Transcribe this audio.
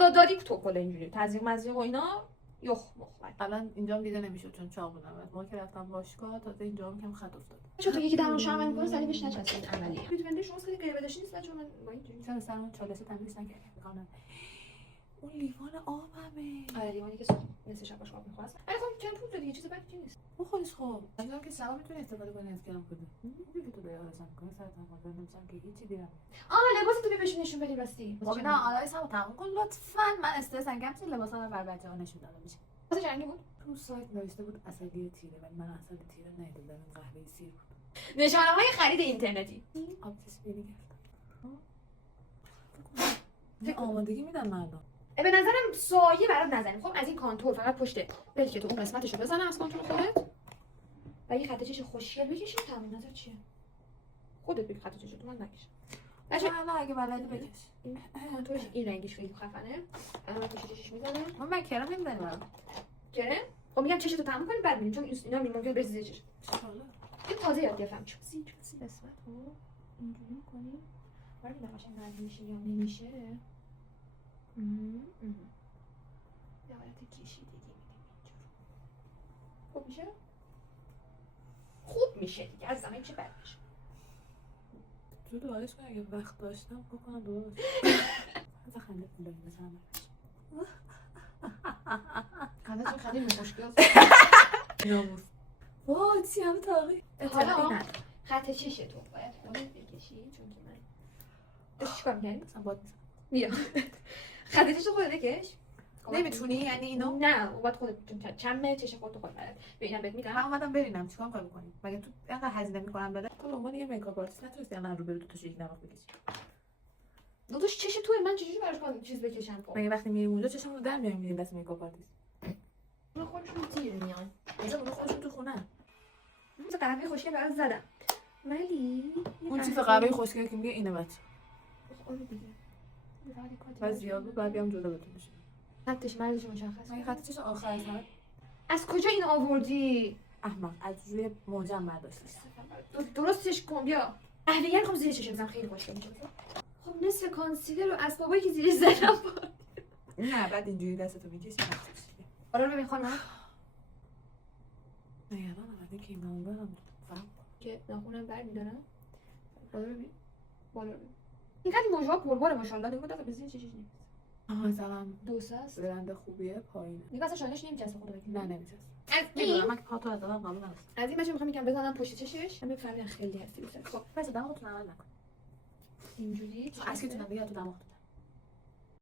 رو دادی تو کل اینجوری تزریق مزریق و اینا یخ مخ. الان اینجا دیده نمیشد چون چاق بودم. ما که رفتم باشگاه تازه اینجا هم خط افتاد. چطور یکی درمون شرم میکنه سری بهش نچسبید عملیه. میتونید شما خیلی غیبه داشتین نیست چون من با اینجوری چرا سرمون چالشه تمیز نکردم. اون لیوان آبمه. آره لیوانی که نصف شب باش آب می‌خواست. ولی خب چند پول دادی یه چیز بدی نیست. اون خودش خوب. میگم که شما میتونی استفاده کنی از گرم کنی. میگه تو داری آرزو می‌کنی سرتون مازن نمی‌شم که هیچی دیدم. لباس تو بهشون نشون بدی راستی. خب اینا آرایشمو تموم کن لطفاً. من استرسم کم شه لباسا رو بر بچه‌ها نشون داده میشه. واسه چنگی بود؟ تو سایت نوشته بود عسلی تیره ولی من عسل تیره ندیدم. این قهوه سیر بود. نشانه‌های خرید اینترنتی. آب تصویری گرفتم. آمادگی میدن مردم. به نظرم سایه برات نزنیم. خب از این کانتور فقط پشت بلکه تو اون قسمتشو بزنم از کانتور خودت. و یه خط چش خوشگل بکشیم. تمام نظر چیه؟ خودت بگی خط چش تو من نکش. بچه حالا اگه بلدی بکش. این کانتورش این رنگش خیلی خفنه. الان پشت چشش میزنه. من کرم نمیزنم برام. کرم؟ خب میگم چشتو تمام کنی بعد میریم چون اینا ممکنه بریزه چش. این تازه یاد گرفتم. چوسی قسمت رو اینجوری می‌کنی. ولی نماشم نرم میشه یا نمیشه. یه حالت کشیدگی میدیم اینجا. خوب میشه؟ خوب میشه دیگه از زمین چه بد میشه. تو دوبارش کن اگه وقت داشتم بکنم دوبارش. از خنده پولایی بزنم. خنده چون خیلی مشکل ناموس. وای چی همه تاقی. حالا خط چش تو باید خودت بکشی چون که من داشت چیکار می‌کردی؟ مثلا باد میزنم. بیا خط چش خودت بکش. نمیتونی یعنی اینو؟ نه باید خودت چند چش خودت خود بلد ببینم بهت میدم. من اومدم برینم چیکار می‌خوای بکنی؟ مگه تو اینقدر هزینه می‌کنم بده؟ تو به عنوان یه میکاپ آرتیست نتونستی الان رو برو دو تا شیک نمک بکشی. داداش چش توئه من چجوری براش چیز بکشم خب؟ مگه وقتی میریم اونجا چشمون رو در میاریم میریم دست میکاپ آرتیست. اون خودشون تیر میان. مثلا اون خودشون تو خونه. مثلا قهوه خوشگل برات زدم. ولی اون چیز قهوه خوشگل که میگه اینه بچه. اون دیگه. و زیاد بود بعد بیام جلو بهتون بشه. خطش مرزش مشخص. مگه خط چش آخر سر؟ از کجا این آوردی؟ احمق از روی موجم برداشتی. درستش کن بیا. قهوه‌ای میخوام زیر چشم بزنم خیلی خوشگل میشه. خب نصف کانسیلر و اسبابایی که زیرش زدم. نه بعد اینجوری دستتو میکشی وقتش دیگه. حالا رو ببین خانم نگرانم از اینکه این نامو برم فهم که ناخونم برمی‌دارم. بالا رو ببین. بالا رو ببین. اینقدر موجا پربار ماشاءالله نگاه دقیقاً به زیر چشش نیست. مثلا دوست است. برنده خوبیه پایینه. نگاه اصلا شاینش نمیچسبه خدا وکیل. نه نمیچسبه. از میدونم این من که پاتو از آدم قبول ندارم. از این بچه میخوام یکم بزنم پشت چشش. من بفهمم خیلی هستی دوست. خب پس دماغتون عمل نکن. اینجوری اسکتون دیگه تو دماغتون.